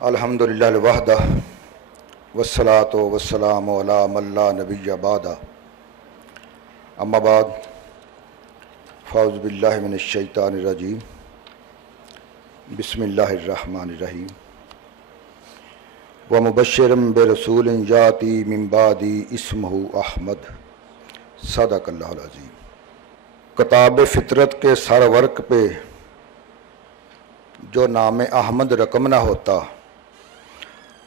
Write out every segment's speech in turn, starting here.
الحمدللہ وحدہ والصلاة والسلام علی من لا نبی بعدہ اما بعد فاعوذ باللہ من الشیطان الرجیم بسم اللہ الرحمن الرحیم ومبشرا برسول یاتی من بعدی اسمہ احمد صدق اللہ العظیم۔ کتاب فطرت کے سرورق پہ جو نام احمد رقم نہ ہوتا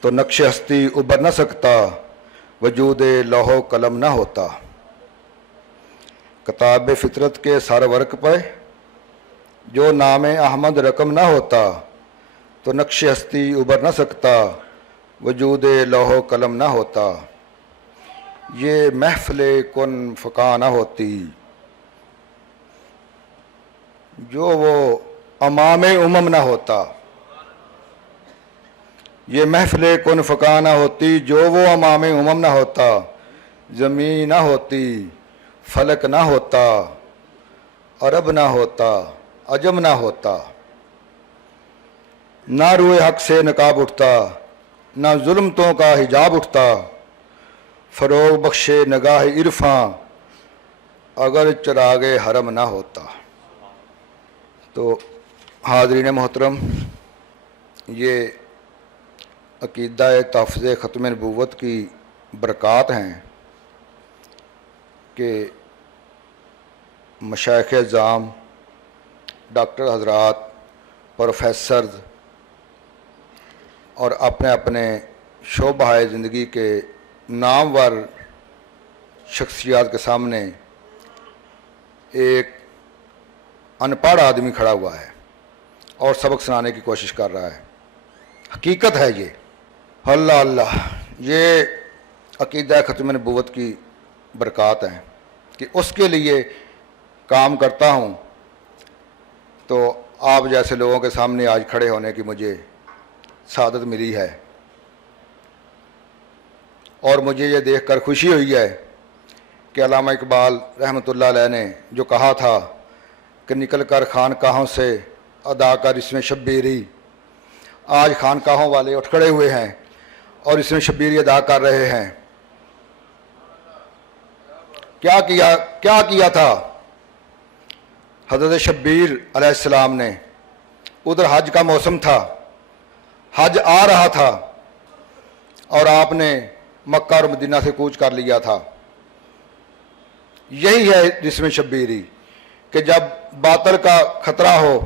تو نقش ہستی ابھر نہ سکتا، وجود لوح و قلم نہ ہوتا۔ کتاب فطرت کے سرورق پہ جو نام احمد رقم نہ ہوتا تو نقش ہستی ابھر نہ سکتا، وجود لوح و قلم نہ ہوتا۔ یہ محفل کن فقا نہ ہوتی جو وہ امام امم نہ ہوتا۔ یہ محفل کن فقا نہ ہوتی جو وہ امام امم نہ ہوتا۔ زمین نہ ہوتی، فلک نہ ہوتا، عرب نہ ہوتا، عجم نہ ہوتا۔ نہ روئے حق سے نقاب اٹھتا، نہ ظلمتوں کا حجاب اٹھتا۔ فروغ بخشے نگاہ عرفاں اگر چراغ حرم نہ ہوتا۔ تو حاضرین محترم، یہ عقیدہ تحفظ ختم نبوت کی برکات ہیں کہ مشائخ اعظام، ڈاکٹر حضرات، پروفیسرز اور اپنے اپنے شعبہ زندگی کے نامور شخصیات کے سامنے ایک ان پڑھ آدمی کھڑا ہوا ہے اور سبق سنانے کی کوشش کر رہا ہے۔ حقیقت ہے یہ، اللہ اللہ، یہ عقیدہ ختم نبوت کی برکات ہیں کہ اس کے لیے کام کرتا ہوں تو آپ جیسے لوگوں کے سامنے آج کھڑے ہونے کی مجھے سعادت ملی ہے، اور مجھے یہ دیکھ کر خوشی ہوئی ہے کہ علامہ اقبال رحمۃ اللہ علیہ نے جو کہا تھا کہ نکل کر خانقاہوں سے ادا کر اس میں شبیری، آج خانقاہوں والے اٹھ کھڑے ہوئے ہیں اور اس میں شبیری ادا کر رہے ہیں۔ کیا کیا تھا حضرت شبیر علیہ السلام نے؟ ادھر حج کا موسم تھا، حج آ رہا تھا اور آپ نے مکہ اور مدینہ سے کوچ کر لیا تھا۔ یہی ہے جس میں شبیری کہ جب باطل کا خطرہ ہو،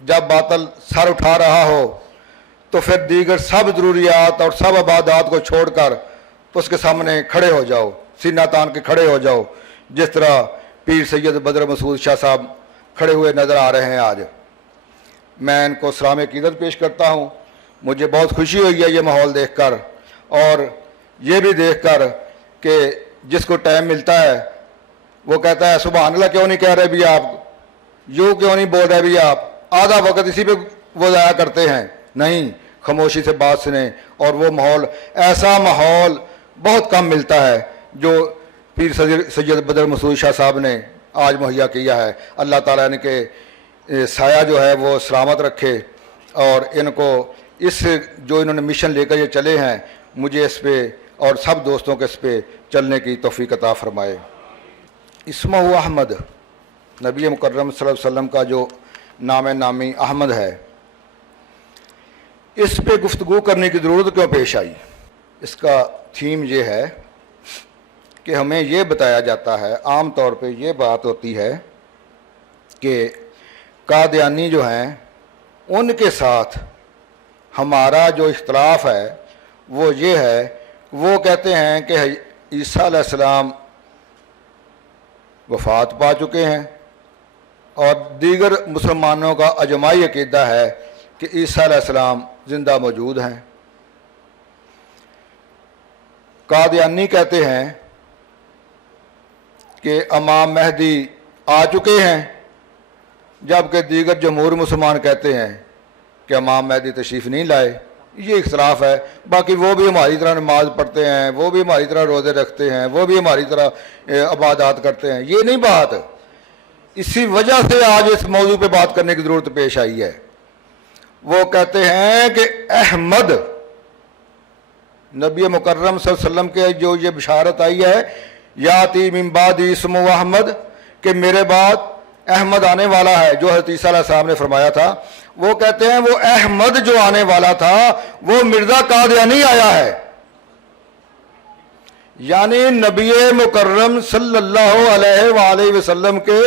جب باطل سر اٹھا رہا ہو تو پھر دیگر سب ضروریات اور سب عبادات کو چھوڑ کر اس کے سامنے کھڑے ہو جاؤ، سینہ تان کے کھڑے ہو جاؤ، جس طرح پیر سید بدر مسعود شاہ صاحب کھڑے ہوئے نظر آ رہے ہیں آج۔ میں ان کو سلام عقیدت پیش کرتا ہوں۔ مجھے بہت خوشی ہوئی ہے یہ ماحول دیکھ کر، اور یہ بھی دیکھ کر کہ جس کو ٹائم ملتا ہے وہ کہتا ہے سبحان اللہ کیوں نہیں کہہ رہے بھی آپ، یوں کیوں نہیں بول رہے بھی آپ، آدھا وقت اسی پہ وہ ضائع کرتے ہیں۔ نہیں، خاموشی سے بات سنیں، اور وہ ماحول، ایسا ماحول بہت کم ملتا ہے جو پیر سید بدر مسعود شاہ صاحب نے آج مہیا کیا ہے۔ اللہ تعالیٰ نے کہ سایہ جو ہے وہ سلامت رکھے، اور ان کو اس جو انہوں نے مشن لے کر یہ چلے ہیں، مجھے اس پہ اور سب دوستوں کے اس پہ چلنے کی توفیق عطا فرمائے۔ اسمہ احمد، نبی مکرم صلی اللہ علیہ وسلم کا جو نام نامی احمد ہے، اس پہ گفتگو کرنے کی ضرورت کیوں پیش آئی؟ اس کا تھیم یہ ہے کہ ہمیں یہ بتایا جاتا ہے، عام طور پہ یہ بات ہوتی ہے کہ قادیانی جو ہیں ان کے ساتھ ہمارا جو اختلاف ہے وہ یہ ہے، وہ کہتے ہیں کہ عیسیٰ علیہ السلام وفات پا چکے ہیں، اور دیگر مسلمانوں کا اجماعی عقیدہ ہے کہ عیسیٰ علیہ السلام زندہ موجود ہیں۔ قادیانی کہتے ہیں کہ امام مہدی آ چکے ہیں، جبکہ دیگر جمہور مسلمان کہتے ہیں کہ امام مہدی تشریف نہیں لائے۔ یہ اختلاف ہے، باقی وہ بھی ہماری طرح نماز پڑھتے ہیں، وہ بھی ہماری طرح روزے رکھتے ہیں، وہ بھی ہماری طرح عبادات کرتے ہیں، یہ نہیں بات۔ اسی وجہ سے آج اس موضوع پہ بات کرنے کی ضرورت پیش آئی ہے۔ وہ کہتے ہیں کہ احمد نبی مکرم صلی اللہ علیہ وسلم کے جو یہ بشارت آئی ہے یاتی من بعدی اسمہ احمد کہ میرے بعد احمد آنے والا ہے، جو حضرت عیسیٰ علیہ السلام نے فرمایا تھا، وہ کہتے ہیں وہ احمد جو آنے والا تھا وہ مرزا قادیانی آیا ہے، یعنی نبی مکرم صلی اللہ علیہ وآلہ وسلم کے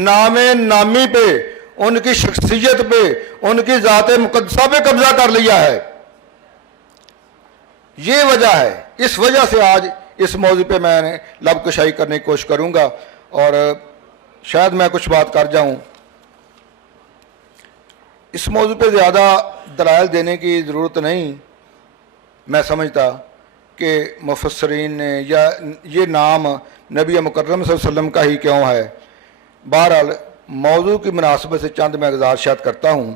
نام نامی پہ، ان کی شخصیت پہ، ان کی ذات مقدسہ پہ قبضہ کر لیا ہے۔ یہ وجہ ہے، اس وجہ سے آج اس موضوع پہ میں نے لب کشائی کرنے کی کوشش کروں گا، اور شاید میں کچھ بات کر جاؤں۔ اس موضوع پہ زیادہ دلائل دینے کی ضرورت نہیں، میں سمجھتا کہ مفسرین نے یا یہ نام نبی مکرم صلی اللہ علیہ وسلم کا ہی کیوں ہے۔ بہرحال موضوع کی مناسبت سے چند میں گزارشات کرتا ہوں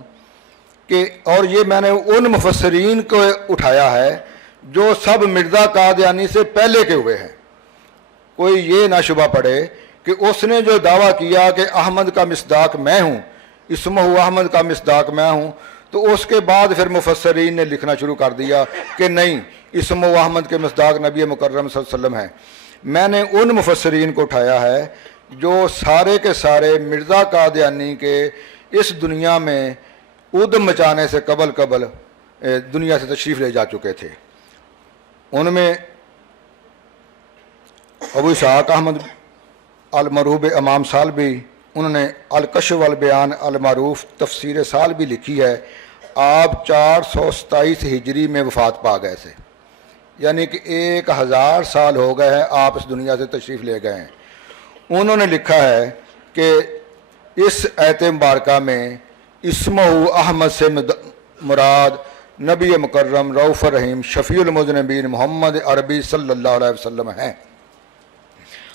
کہ، اور یہ میں نے ان مفسرین کو اٹھایا ہے جو سب مرزا قادیانی سے پہلے کے ہوئے ہیں۔ کوئی یہ نہ شبہ پڑے کہ اس نے جو دعویٰ کیا کہ احمد کا مصداق میں ہوں، اسمہ احمد کا مصداق میں ہوں، تو اس کے بعد پھر مفسرین نے لکھنا شروع کر دیا کہ نہیں، اسمہ احمد کے مصداق نبی مکرم صلی اللہ علیہ وسلم ہیں۔ میں نے ان مفسرین کو اٹھایا ہے جو سارے کے سارے مرزا قادیانی کے اس دنیا میں ادم مچانے سے قبل دنیا سے تشریف لے جا چکے تھے۔ ان میں ابو اسحاق احمد المعروف امام سالبی، انہوں نے الکشف والبیان المعروف تفسیر سالبی لکھی ہے۔ آپ 427 ہجری میں وفات پا گئے تھے، یعنی کہ 1000 سال ہو گئے ہیں آپ اس دنیا سے تشریف لے گئے ہیں۔ انہوں نے لکھا ہے کہ اس آیت مبارکہ میں اسمہ احمد سے مراد نبی مکرم رؤوف الرحیم شفیع المذنبین محمد عربی صلی اللہ علیہ وسلم ہیں۔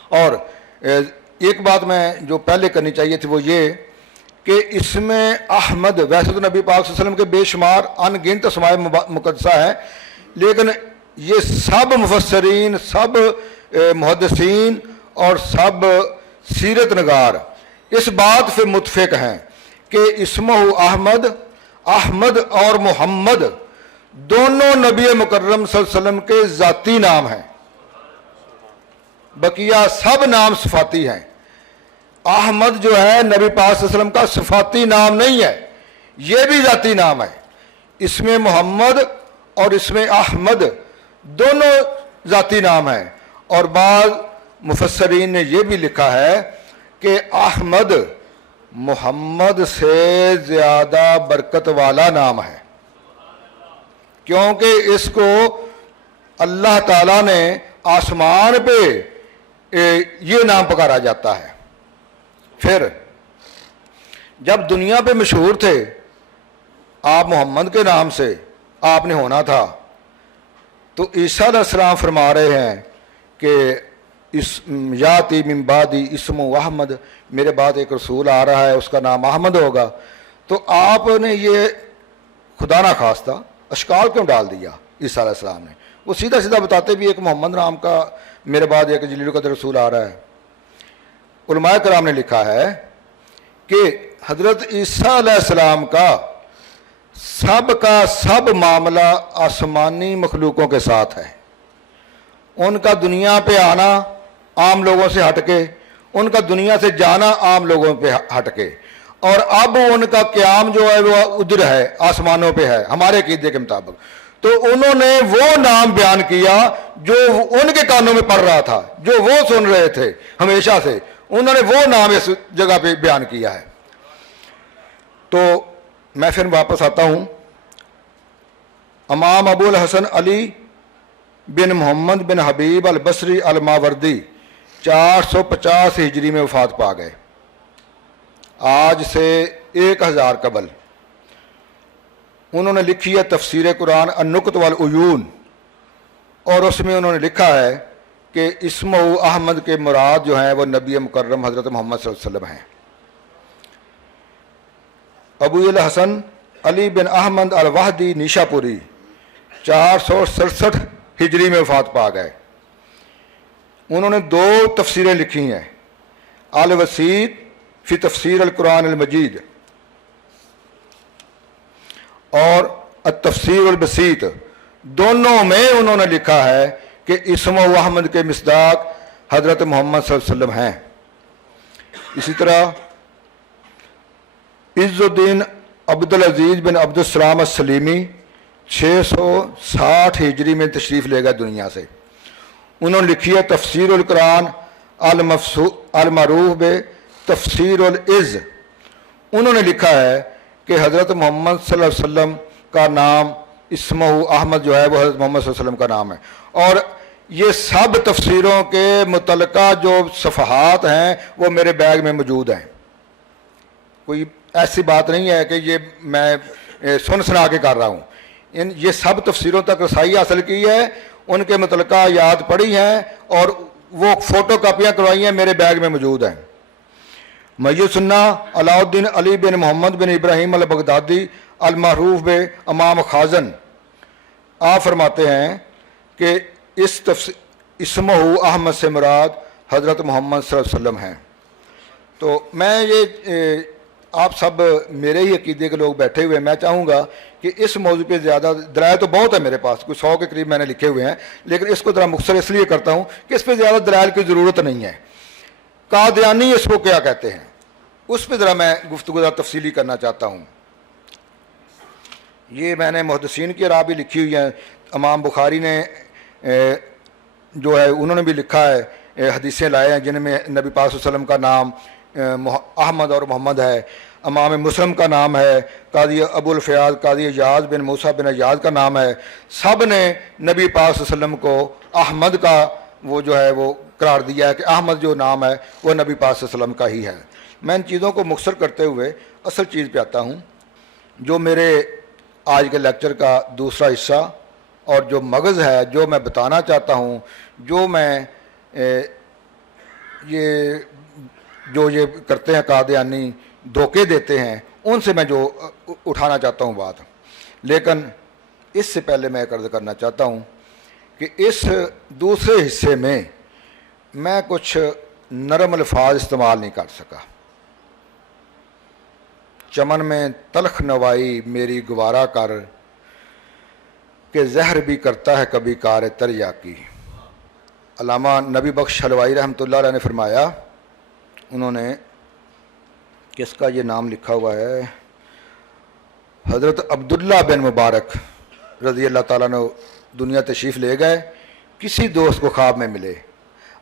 اور ایک بات میں جو پہلے کرنی چاہیے تھی وہ یہ کہ اس میں احمد، ویسے تو نبی پاک صلی اللہ علیہ وسلم کے بے شمار ان گنت اسماء مقدسہ ہیں، لیکن یہ سب مفسرین، سب محدثین اور سب سیرت نگار اس بات پہ متفق ہیں کہ اسمہ احمد، احمد اور محمد دونوں نبی مکرم صلی اللہ علیہ وسلم کے ذاتی نام ہیں، بقیہ سب نام صفاتی ہیں۔ احمد جو ہے نبی پاک صلی اللہ علیہ وسلم کا صفاتی نام نہیں ہے، یہ بھی ذاتی نام ہے۔ اس میں محمد اور اس میں احمد دونوں ذاتی نام ہیں، اور بعض مفسرین نے یہ بھی لکھا ہے کہ احمد محمد سے زیادہ برکت والا نام ہے، کیونکہ اس کو اللہ تعالیٰ نے آسمان پہ یہ نام پکارا جاتا ہے۔ پھر جب دنیا پہ مشہور تھے آپ محمد کے نام سے آپ نے ہونا تھا، تو عیسیٰ علیہ السلام فرما رہے ہیں کہ یاتی من بعدی اسمہ احمد، میرے بعد ایک رسول آ رہا ہے اس کا نام احمد ہوگا۔ تو آپ نے یہ خدا نہ خواستہ اشکال کیوں ڈال دیا عیسیٰ علیہ السلام نے؟ وہ سیدھا سیدھا بتاتے بھی ایک محمد نام کا میرے بعد ایک جلیل القدر رسول آ رہا ہے۔ علماء کرام نے لکھا ہے کہ حضرت عیسیٰ علیہ السلام کا سب معاملہ آسمانی مخلوقوں کے ساتھ ہے۔ ان کا دنیا پہ آنا عام لوگوں سے ہٹ کے، ان کا دنیا سے جانا عام لوگوں پہ ہٹ کے، اور اب ان کا قیام جو ہے وہ ادھر ہے، آسمانوں پہ ہے ہمارے عقیدے کے مطابق۔ تو انہوں نے وہ نام بیان کیا جو ان کے کانوں میں پڑ رہا تھا، جو وہ سن رہے تھے ہمیشہ سے، انہوں نے وہ نام اس جگہ پہ بیان کیا ہے۔ تو میں پھر واپس آتا ہوں، امام ابو الحسن علی بن محمد بن حبیب البصری الماوردی 450 ہجری میں وفات پا گئے، آج سے 1000 قبل۔ انہوں نے لکھی ہے تفسیر قرآن النکت والعیون، اور اس میں انہوں نے لکھا ہے کہ اسمہ احمد کے مراد جو ہیں وہ نبی مکرم حضرت محمد صلی اللہ علیہ وسلم ہیں۔ ابو الحسن علی بن احمد الوحدی نیشا پوری 467 ہجری میں وفات پا گئے۔ انہوں نے 2 تفسیریں لکھی ہیں، الوسیط فی تفسیر القرآن المجید، اور التفسیر البسیط دونوں میں انہوں نے لکھا ہے کہ اسم و احمد کے مصداق حضرت محمد صلی اللہ علیہ وسلم ہیں۔ اسی طرح عز الدین عبدالعزیز بن عبدالسلام السلیمی 660 ہجری میں تشریف لے گئے دنیا سے۔ انہوں نے لکھی ہے تفسیر القرآن المعروف بے تفسیر العز۔ انہوں نے لکھا ہے کہ حضرت محمد صلی اللہ علیہ وسلم کا نام اسمہ احمد جو ہے وہ حضرت محمد صلی اللہ علیہ وسلم کا نام ہے، اور یہ سب تفسیروں کے متعلقہ جو صفحات ہیں وہ میرے بیگ میں موجود ہیں۔ کوئی ایسی بات نہیں ہے کہ یہ میں سنا کے کر رہا ہوں، یہ سب تفسیروں تک رسائی حاصل کی ہے، ان کے متعلقہ یاد پڑھی ہیں اور وہ فوٹو کاپیاں کروائی ہیں، میرے بیگ میں موجود ہیں۔ میہ سنہ علاء الدین علی بن محمد بن ابراہیم البغدادی المعروف بے امام خازن، آپ فرماتے ہیں کہ اسمہ احمد سے مراد حضرت محمد صلی اللہ علیہ وسلم ہیں۔ تو میں یہ آپ سب میرے ہی عقیدے کے لوگ بیٹھے ہوئے ہیں، میں چاہوں گا کہ اس موضوع پہ زیادہ دلائل تو بہت ہے میرے پاس، کوئی 100 کے قریب میں نے لکھے ہوئے ہیں، لیکن اس کو ذرا مختصر اس لیے کرتا ہوں کہ اس پہ زیادہ دلائل کی ضرورت نہیں ہے۔ قادیانی اس کو کیا کہتے ہیں اس پہ ذرا میں گفتگو ذرا تفصیلی کرنا چاہتا ہوں۔ یہ میں نے محدثین کی راہ بھی لکھی ہوئی ہے، امام بخاری نے جو ہے انہوں نے بھی لکھا ہے، حدیثیں لائے ہیں جن میں نبی پاک صلی اللہ علیہ وسلم کا نام احمد اور محمد ہے، امام مسلم کا نام ہے، قاضی ابو الفیاض قاضی ایاز بن موسیٰ بن ایاز کا نام ہے، سب نے نبی پاک صلی اللہ علیہ وسلم کو احمد کا وہ جو ہے وہ قرار دیا ہے کہ احمد جو نام ہے وہ نبی پاک صلی اللہ علیہ وسلم کا ہی ہے۔ میں ان چیزوں کو مختصر کرتے ہوئے اصل چیز پہ آتا ہوں، جو میرے آج کے لیکچر کا دوسرا حصہ اور جو مغز ہے، جو میں بتانا چاہتا ہوں، جو میں یہ کرتے ہیں قادیانی، دھوکے دیتے ہیں، ان سے میں جو اٹھانا چاہتا ہوں بات۔ لیکن اس سے پہلے میں عرض کرنا چاہتا ہوں کہ اس دوسرے حصے میں کچھ نرم الفاظ استعمال نہیں کر سکا۔ چمن میں تلخ نوائی میری گوارا کر، کہ زہر بھی کرتا ہے کبھی کار تریا کی۔ علامہ نبی بخش حلوائی رحمۃ اللہ علیہ نے فرمایا، انہوں نے کس کا یہ نام لکھا ہوا ہے، حضرت عبداللہ بن مبارک رضی اللہ تعالیٰ نے دنیا تشریف لے گئے، کسی دوست کو خواب میں ملے۔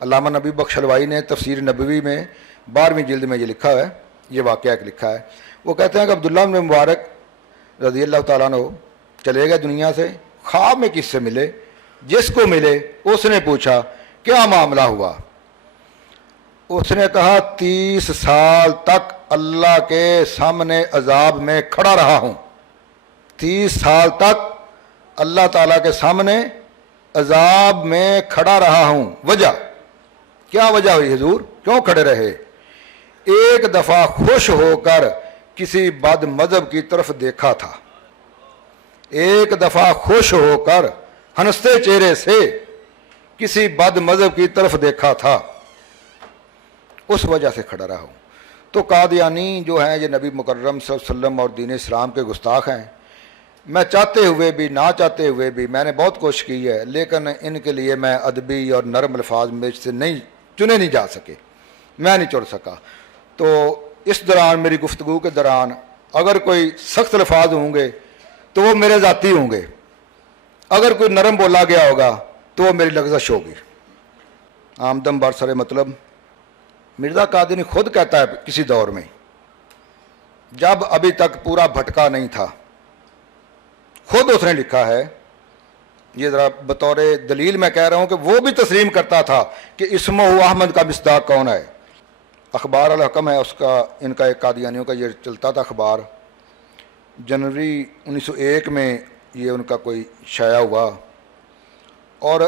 علامہ نبی بخش حلوائی نے تفسیر نبوی میں 12ویں جلد میں یہ لکھا ہے، یہ واقعہ ایک لکھا ہے۔ وہ کہتے ہیں کہ عبداللہ بن مبارک رضی اللہ تعالیٰ عنہ چلے گئے دنیا سے، خواب میں کس سے ملے، جس کو ملے اس نے پوچھا کیا معاملہ ہوا؟ اس نے کہا 30 سال تک اللہ کے سامنے عذاب میں کھڑا رہا ہوں، 30 سال تک اللہ تعالیٰ کے سامنے عذاب میں کھڑا رہا ہوں۔ وجہ کیا وجہ ہوئی حضور، کیوں کھڑے رہے؟ ایک دفعہ خوش ہو کر کسی بد مذہب کی طرف دیکھا تھا، ایک دفعہ خوش ہو کر ہنستے چہرے سے کسی بد مذہب کی طرف دیکھا تھا، اس وجہ سے کھڑا رہا ہوں۔ تو قادیانی جو ہیں یہ نبی مکرم صلی اللہ علیہ وسلم اور دین اسلام کے گستاخ ہیں۔ میں چاہتے ہوئے بھی نہ چاہتے ہوئے بھی میں نے بہت کوشش کی ہے، لیکن ان کے لیے میں ادبی اور نرم الفاظ میں سے چنے نہیں جا سکے، میں نہیں چن سکا۔ تو اس دوران میری گفتگو کے دوران اگر کوئی سخت الفاظ ہوں گے تو وہ میرے ذاتی ہوں گے، اگر کوئی نرم بولا گیا ہوگا تو وہ میری لغزش ہوگی۔ آمدم برسر مطلب مرزا قادری خود کہتا ہے کسی دور میں، جب ابھی تک پورا بھٹکا نہیں تھا، خود اس نے لکھا ہے، یہ ذرا بطور دلیل میں کہہ رہا ہوں کہ وہ بھی تسلیم کرتا تھا کہ اسمہ احمد کا مصداق کون ہے۔ اخبار الحکم ہے اس کا، ان کا ایک قادیانیوں کا یہ چلتا تھا اخبار، جنوری 1901 میں یہ ان کا کوئی شائع ہوا، اور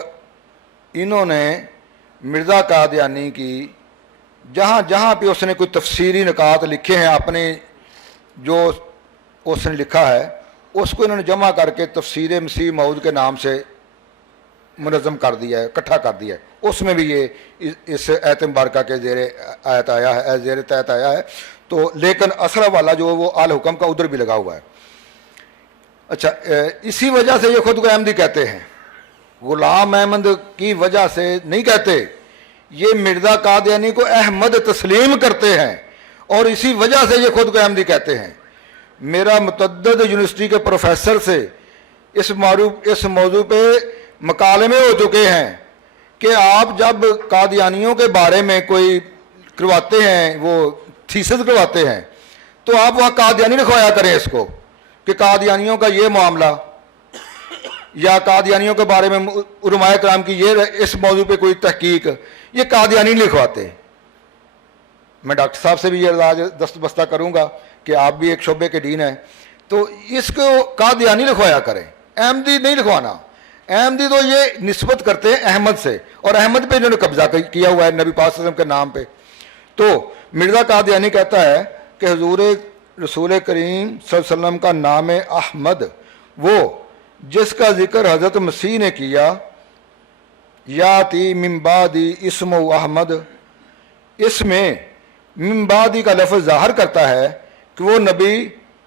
انہوں نے مرزا قادیانی کی جہاں جہاں پہ اس نے کوئی تفسیری نکات لکھے ہیں اپنے جو اس نے لکھا ہے، اس کو انہوں نے جمع کر کے تفسیر مسیح موعود کے نام سے منظم کر دیا ہے، اکٹھا کر دیا ہے۔ اس میں بھی یہ اس ایت مبارکہ کے زیر آیت آیا ہے، زیر تحت آیا ہے۔ تو لیکن اصل والا جو وہ آل حکم کا ادھر بھی لگا ہوا ہے۔ اچھا، اسی وجہ سے یہ خود کو احمدی کہتے ہیں، غلام احمد کی وجہ سے نہیں کہتے، یہ مرزا قادیانی کو احمد تسلیم کرتے ہیں اور اسی وجہ سے یہ خود کو احمدی کہتے ہیں۔ میرا متعدد یونیورسٹی کے پروفیسر سے اس موضوع پہ مکالمے ہو چکے ہیں کہ آپ جب قادیانیوں کے بارے میں کوئی کرواتے ہیں، وہ تھیسس کرواتے ہیں، تو آپ وہاں قادیانی لکھوایا کریں اس کو کہ قادیانیوں کا یہ معاملہ، یا قادیانیوں کے بارے میں علماء کرام کی یہ اس موضوع پہ کوئی تحقیق، یہ قادیانی لکھواتے ہیں۔ میں ڈاکٹر صاحب سے بھی یہ آج دست بستہ کروں گا کہ آپ بھی ایک شعبے کے ڈین ہیں، تو اس کو قادیانی لکھوایا کریں، احمدی نہیں لکھوانا۔ احمدی تو یہ نسبت کرتے ہیں احمد سے، اور احمد پہ انہوں نے قبضہ کیا ہوا ہے نبی پاک صلی اللہ علیہ وسلم کے نام پہ۔ تو مرزا قادیانی کہتا ہے کہ حضور رسول کریم صلی اللہ علیہ وسلم کا نام احمد، وہ جس کا ذکر حضرت مسیح نے کیا، یاتی من بعدی اسم احمد، اس میں من بعدی کا لفظ ظاہر کرتا ہے کہ وہ نبی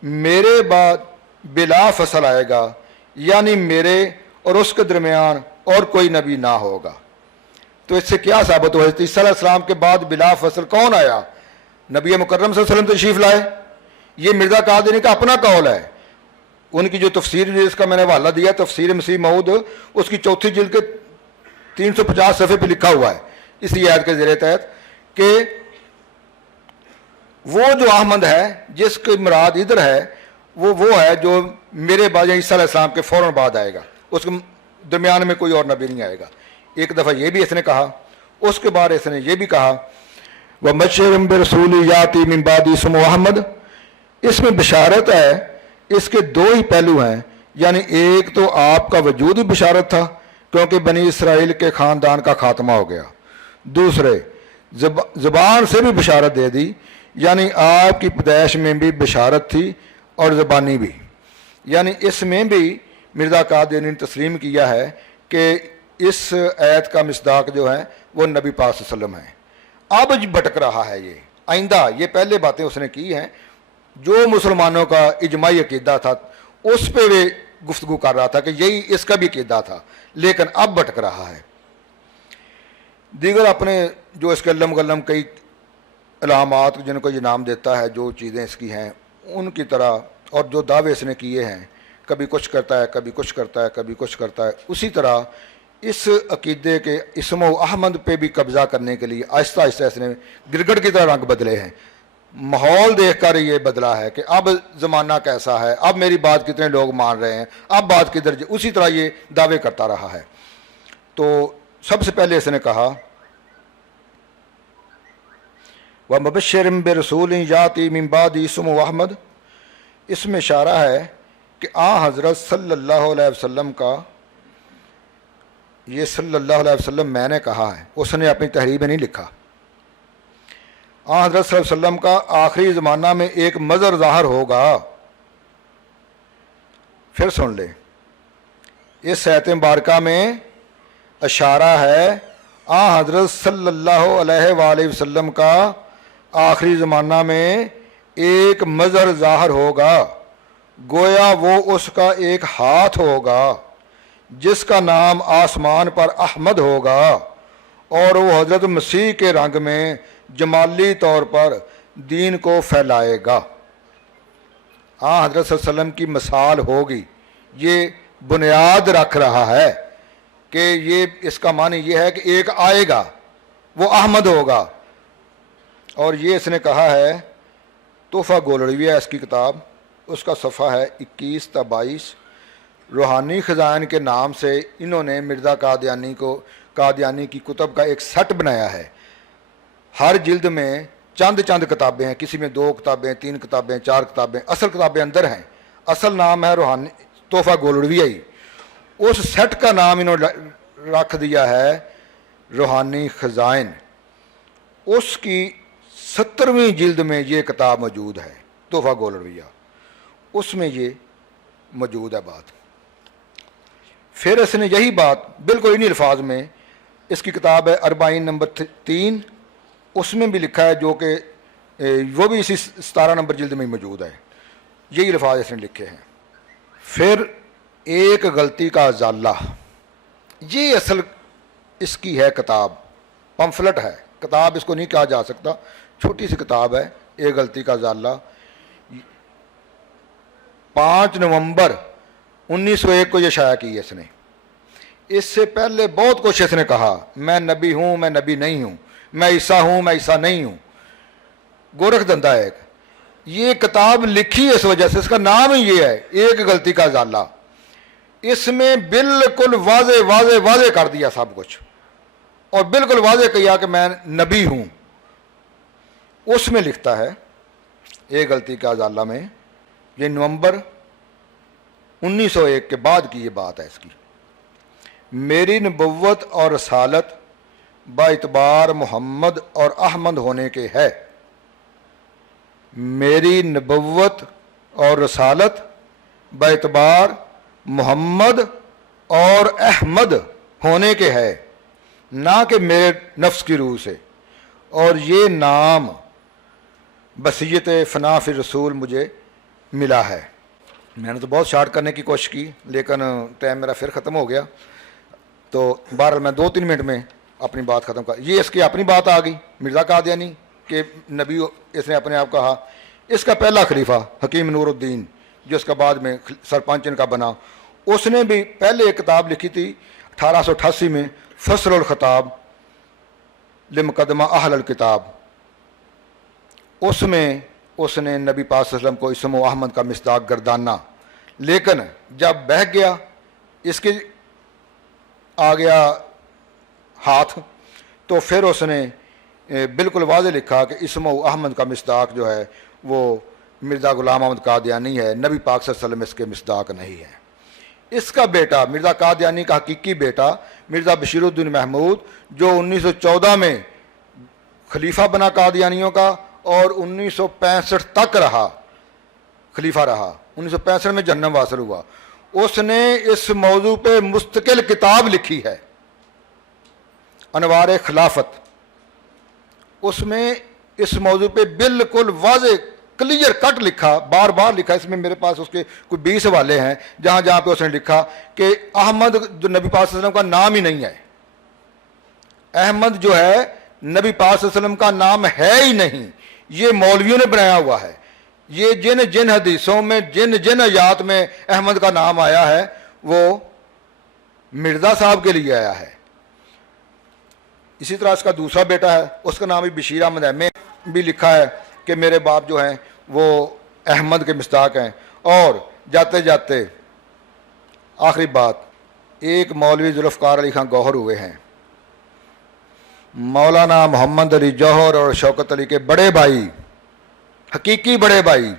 میرے بعد بلا فصل آئے گا، یعنی میرے اور اس کے درمیان اور کوئی نبی نہ ہوگا۔ تو اس سے کیا ثابت ہوا؟ حضرت عیسیٰ علیہ السلام کے بعد بلا فصل کون آیا؟ نبی مکرم صلی اللہ علیہ وسلم تشریف لائے۔ یہ مرزا قادیانی کا اپنا قول ہے۔ ان کی جو تفسیر جس کا میں نے حوالہ دیا، تفسیر مسیح موعود، اس کی 4 جلد کے 350 صفحے پہ لکھا ہوا ہے اسی آیت کے زیر تحت کہ وہ جو احمد ہے جس کی مراد ادھر ہے، وہ ہے جو میرے بعد عیسیٰ علیہ السلام کے فوراً بعد آئے گا، اس کے درمیان میں کوئی اور نبی نہیں آئے گا۔ ایک دفعہ یہ بھی اس نے کہا، اس کے بعد اس نے یہ بھی کہا وَمَبَشِّرًا بِرَسُولٍ یَأْتِی مِن بَعْدِی اسْمُهُ احمد۔ اس میں بشارت ہے، اس کے 2 ہی پہلو ہیں، یعنی ایک تو آپ کا وجود ہی بشارت تھا کیونکہ بنی اسرائیل کے خاندان کا خاتمہ ہو گیا، دوسرے زبان سے بھی بشارت دے دی، یعنی آپ کی پیدائش میں بھی بشارت تھی اور زبانی بھی، یعنی اس میں بھی مرزا قادیانی نے تسلیم کیا ہے کہ اس آیت کا مصداق جو ہے وہ نبی پاک صلی اللہ علیہ وسلم ہے۔ اب بھٹک رہا ہے یہ آئندہ، یہ پہلے باتیں اس نے کی ہیں جو مسلمانوں کا اجماعی عقیدہ تھا، اس پہ وہ گفتگو کر رہا تھا کہ یہی اس کا بھی عقیدہ تھا، لیکن اب بھٹک رہا ہے۔ دیگر اپنے جو اس کے علم غلم کئی علامات جن کو یہ نام دیتا ہے، جو چیزیں اس کی ہیں ان کی طرح، اور جو دعوے اس نے کیے ہیں، کبھی کچھ کرتا ہے، کبھی کچھ کرتا ہے، کبھی کچھ کرتا ہے، اسی طرح اس عقیدے کے اسم و احمد پہ بھی قبضہ کرنے کے لیے آہستہ آہستہ اس نے گرگٹ کی طرح رنگ بدلے ہیں۔ ماحول دیکھ کر یہ بدلا ہے کہ اب زمانہ کیسا ہے، اب میری بات کتنے لوگ مان رہے ہیں، اب بات کدھر، اسی طرح یہ دعوے کرتا رہا ہے۔ تو سب سے پہلے اس نے کہا وَمُبَشِّرًا بِرَسُولٍ یَأْتِی مِن بَعْدِی اسْمُهُ احمد، اس میں اشارہ ہے کہ حضرت صلی اللہ علیہ وسلم کا، یہ صلی اللہ علیہ وسلم میں نے کہا ہے، اس نے اپنی تحریر میں نہیں لکھا۔ حضرت صلی اللہ علیہ وسلم کا آخری زمانہ میں ایک مظہر ظاہر ہوگا۔ پھر سن لے، اس آیت مبارکہ میں اشارہ ہے حضرت صلی اللہ علیہ وآلہ وسلم کا آخری زمانہ میں ایک مظہر ظاہر ہوگا، گویا وہ اس کا ایک ہاتھ ہوگا جس کا نام آسمان پر احمد ہوگا، اور وہ حضرت مسیح کے رنگ میں جمالی طور پر دین کو پھیلائے گا۔ حضرت صلی اللہ علیہ وسلم کی مثال ہوگی، یہ بنیاد رکھ رہا ہے کہ یہ اس کا معنی یہ ہے کہ ایک آئے گا، وہ احمد ہوگا۔ اور یہ اس نے کہا ہے، تحفہ گولڑویہ اس کی کتاب، اس کا صفحہ ہے 21 تا 22، روحانی خزائن کے نام سے انہوں نے مرزا قادیانی کی کتب کا ایک سیٹ بنایا ہے۔ ہر جلد میں چند کتابیں ہیں، کسی میں 2 کتابیں، 3 کتابیں، 4 کتابیں، اصل کتابیں اندر ہیں۔ اصل نام ہے روحانی تحفہ گولڑویہ ہی، اس سیٹ کا نام انہوں نے رکھ دیا ہے روحانی خزائن۔ اس کی 17ویں جلد میں یہ کتاب موجود ہے، تحفہ گولڑویہ، اس میں یہ موجود ہے بات۔ پھر اس نے یہی بات بالکل انہی الفاظ میں، اس کی کتاب ہے 40 نمبر 3، اس میں بھی لکھا ہے، جو کہ وہ بھی اسی 17 نمبر جلد میں موجود ہے، یہی الفاظ اس نے لکھے ہیں۔ پھر ایک غلطی کا ازالہ، یہ اصل اس کی ہے کتاب، پمفلٹ ہے، کتاب اس کو نہیں کہا جا سکتا، چھوٹی سی کتاب ہے ایک غلطی کا ازالہ۔ 5 نومبر 1901 کو یہ شائع کی ہے اس نے۔ اس سے پہلے بہت کچھ اس نے کہا، میں نبی ہوں، میں نبی نہیں ہوں، میں عیسیٰ ہوں، میں عیسیٰ نہیں ہوں، گورکھ دندہ ایک۔ یہ کتاب لکھی اس وجہ سے، اس کا نام ہی یہ ہے ایک غلطی کا ازالہ۔ اس میں بالکل واضح واضح واضح کر دیا سب کچھ، اور بالکل واضح کیا کہ میں نبی ہوں۔ اس میں لکھتا ہے ایک غلطی کا ازالہ میں، یہ نومبر 1901 کے بعد کی یہ بات ہے اس کی، میری نبوت اور رسالت باعتبار محمد اور احمد ہونے کے ہے، میری نبوت اور رسالت باعتبار محمد اور احمد ہونے کے ہے، نہ کہ میرے نفس کی روح سے، اور یہ نام بصیت فنا فی رسول مجھے ملا ہے۔ میں نے تو بہت شارٹ کرنے کی کوشش کی لیکن ٹائم میرا پھر ختم ہو گیا، تو بہرحال میں 2-3 منٹ میں اپنی بات ختم کر۔ یہ اس کی اپنی بات آ گئی، مرزا قادیانی کہ نبی اس نے اپنے آپ کہا۔ اس کا پہلا خلیفہ حکیم نور الدین جو اس کا بعد میں سرپنچ ان کا بنا، اس نے بھی پہلے ایک کتاب لکھی تھی 1888 میں، فصل الخطاب لمقدمہ اہل الکتاب۔ اس میں اس نے نبی پاک صلی اللہ علیہ وسلم کو اسم و احمد کا مصداق گردانا، لیکن جب بہہ گیا اس کے آ گیا ہاتھ، تو پھر اس نے بالکل واضح لکھا کہ اسم و احمد کا مصداق جو ہے وہ مرزا غلام احمد قادیانی ہے، نبی پاک صلی اللہ علیہ وسلم اس کے مصداق نہیں ہے۔ اس کا بیٹا مرزا قادیانی کا حقیقی بیٹا مرزا بشیر الدین محمود، جو 1914 میں خلیفہ بنا قادیانیوں کا اور 1965 تک رہا، خلیفہ رہا، 1965 میں جہنم واصل ہوا، اس نے اس موضوع پہ مستقل کتاب لکھی ہے انوار خلافت۔ اس میں اس موضوع پہ بالکل واضح کلیئر کٹ لکھا، بار بار لکھا، اس میں میرے پاس اس کے کوئی 20 حوالے ہیں جہاں جہاں پہ اس نے لکھا کہ احمد جو نبی پاک صلی اللہ علیہ وسلم کا نام ہی نہیں ہے، احمد جو ہے نبی پاک صلی اللہ علیہ وسلم کا نام ہے ہی نہیں، یہ مولویوں نے بنایا ہوا ہے، یہ جن حدیثوں میں جن آیات میں احمد کا نام آیا ہے وہ مرزا صاحب کے لیے آیا ہے۔ اسی طرح اس کا دوسرا بیٹا ہے، اس کا نام بھی بشیر احمد ہے، میں بھی لکھا ہے کہ میرے باپ جو ہیں وہ احمد کے مصداق ہیں۔ اور جاتے جاتے آخری بات، ایک مولوی ذوالفقار علی خان گوہر ہوئے ہیں، مولانا محمد علی جوہر اور شوکت علی کے بڑے بھائی، حقیقی بڑے بھائی،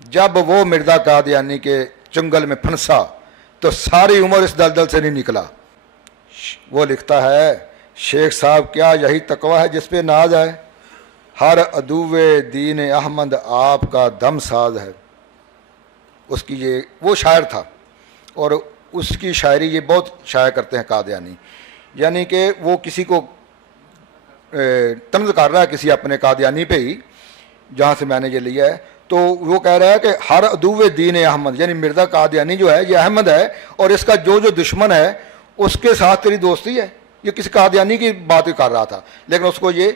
جب وہ مرزا قادیانی کے چنگل میں پھنسا تو ساری عمر اس دلدل سے نہیں نکلا۔ وہ لکھتا ہے، شیخ صاحب کیا یہی تقوی ہے جس پہ ناز ہے، ہر عدو دین احمد آپ کا دم ساز ہے۔ اس کی یہ وہ شاعر تھا، اور اس کی شاعری یہ بہت شائع کرتے ہیں قادیانی، یعنی کہ وہ کسی کو طنز کر رہا ہے کسی اپنے قادیانی پہ ہی، جہاں سے میں نے یہ لیا ہے، تو وہ کہہ رہا ہے کہ ہر عدو دین احمد، یعنی مرزا قادیانی جو ہے یہ احمد ہے، اور اس کا جو دشمن ہے اس کے ساتھ تیری دوستی ہے۔ یہ کسی قادیانی کی بات کر رہا تھا، لیکن اس کو یہ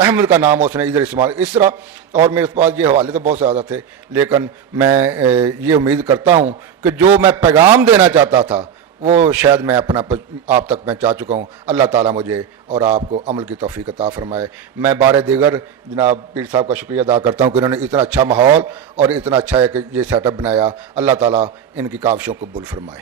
احمد کا نام اس نے ادھر استعمال اس طرح۔ اور میرے پاس یہ حوالے تو بہت زیادہ تھے، لیکن میں یہ امید کرتا ہوں کہ جو میں پیغام دینا چاہتا تھا وہ شاید میں اپنا آپ تک پہنچا چکا ہوں۔ اللہ تعالیٰ مجھے اور آپ کو عمل کی توفیق عطا فرمائے۔ میں بار دیگر جناب پیر صاحب کا شکریہ ادا کرتا ہوں کہ انہوں نے اتنا اچھا ماحول اور اتنا اچھا ہے کہ یہ سیٹ اپ بنایا۔ اللہ تعالیٰ ان کی کاوشوں کو قبول فرمائے۔